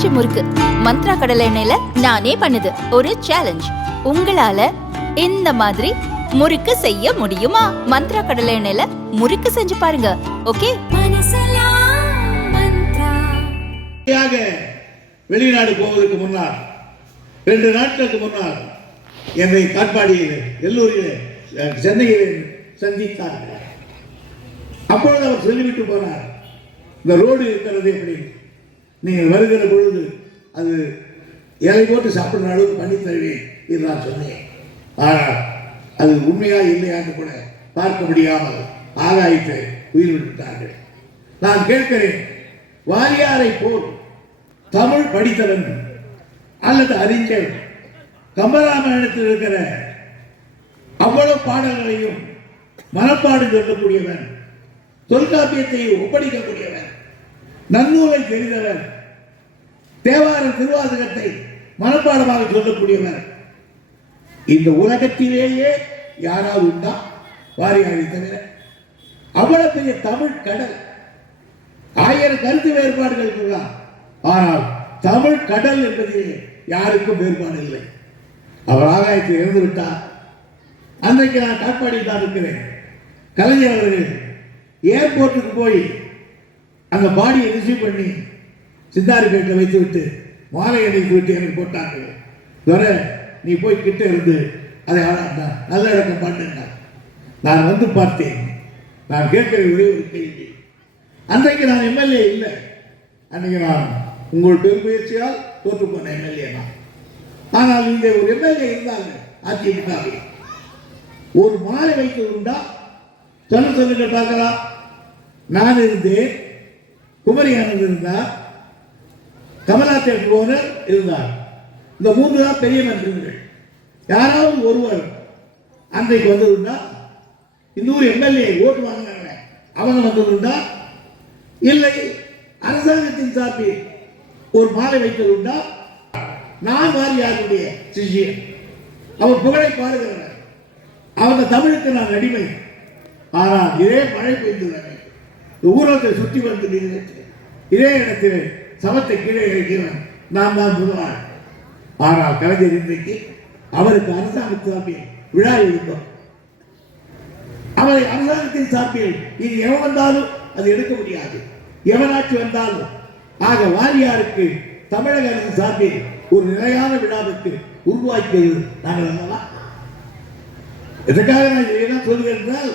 பஞ்சு முறுக்கு. மந்த்ரா கடலை எண்ணெயில நானே பண்ணுது. ஒரு சேலஞ்ச் உங்களால இந்த மாதிரி முறுக்கு செய்ய முடியுமா? மந்த்ரா கடலை எண்ணெயில முறுக்கு செஞ்சு பாருங்க. ஓகே? வெளிநாடு போவதற்கு முன்னால் ரெண்டு நாட்களுக்கு முன்னால் என்னை காட்பாடியில் எல்லூரில் சென்னையில் சந்தித்தார்கள். அப்பொழுது அவர் சொல்லிவிட்டு போனார் இந்த ரோடு இருக்கிறது எப்படி? நீங்கள் வருகிற பொழுது அது இலை போட்டு சாப்பிட்ற அளவுக்கு பண்ணி தருவேன் என்று நான் சொன்னேன். ஆனால் அது உண்மையா இல்லையான்னு கூட பார்க்க முடியாமல் ஆராய்த்து உயிர் விட்டார்கள் நான் கேட்கிறேன் வாரியாரை போல் தமிழ் படித்தவன் அல்லது அறிஞர் கம்பராமாயணத்தில் இருக்கிற அவ்வளவு பாடல்களையும் மனப்பாடு சொல்லக்கூடியவன் தொல்காப்பியத்தை ஒப்படைக்கக்கூடியவன் நன்னூலை எழுதவர் தேவார திருவாசகத்தை மனப்பாடமாக சொல்லக்கூடியவர். இந்த உலகத்திலேயே யாராவது உண்டா? வாரியாரை தவிர. அவ்வளவு பெரிய தமிழ் கடல். ஆயிரம் கருத்து வேறுபாடுகள் இருக்கலாம் ஆனால் தமிழ் கடல் என்பதிலே யாருக்கும் வேறுபாடு இல்லை. அவர் ஆகாயத்தில் இருந்து விட்டார். அன்றைக்கு நான் காட்பாடியில் தான் இருக்கிறேன். கலைஞர் அவர்கள் ஏர்போர்ட்டுக்கு போய் அந்த பாடியை ரிசீவ் பண்ணி சிந்தாரிப்பேட்டில் வைத்து விட்டு மாலை அணித்து விட்டு எனக்கு போட்டாங்க துரை நீ போய் கிட்ட இருந்து அதை ஆ- நல்ல இடக்கம் பண்ணுங்க நான் வந்து பார்த்தேன். நான் கேட்கிற ஒரே ஒரு கேள்வி. அன்றைக்கு நான் எம்எல்ஏ இல்லை. அன்றைக்கு நான் உங்கள் பெருமுயற்சியால் தோற்று போன எம்எல்ஏ தான். ஆனால் இங்கே ஒரு எம்எல்ஏ இருந்தாங்க அதிமுகவே ஒரு மாலை வைத்து உண்டா? சொல்ல சொல்லுங்க பார்க்கலாம். நான் இருந்தேன். குமரி ஆனந்த் இருந்தார். கமலா தேட்டர் இருந்தார். இந்த மூன்று தான் பெரிய மந்திரிகள் யாராவது ஒருவர் அன்றைக்கு வந்திருந்தா இந்த ஊர் எம்எல்ஏ ஓட்டு வாங்கினாங்க. அவங்க வந்திருந்தா இல்லை அரசாங்கத்தின் சார்பில் ஒரு மாலை வைத்ததுண்டா? நான் வாரியாருடைய சிஷியன்? அவர் புகழை பாருகிறார் அவங்க தமிழுக்கு நான் அடிமை. ஆனால் இதே மழை பெய்துள்ளது. ஊரகத்தை சுற்றி வந்து நின்று இதே இடத்தில் சமத்தை கீழே இறக்கிறவன் நான் தான் முதலாளி ஆனால் கலைஞர் இன்றைக்கு அவருக்கு அரசாங்கத்தின் சார்பில் விழா எடுத்தோம் அவரை அரசாங்கத்தின் சார்பில் இது எவன் வந்தாலும் அது எடுக்க முடியாது. எவனாச்சு வந்தாலும். ஆக வாரியாருக்கு தமிழக அரசு சார்பில் ஒரு நிலையான விழாவுக்கு உருவாக்கியது நாங்கள் அல்லவா? எதற்காக நான் இதையெல்லாம் சொல்கிறேன் என்றால்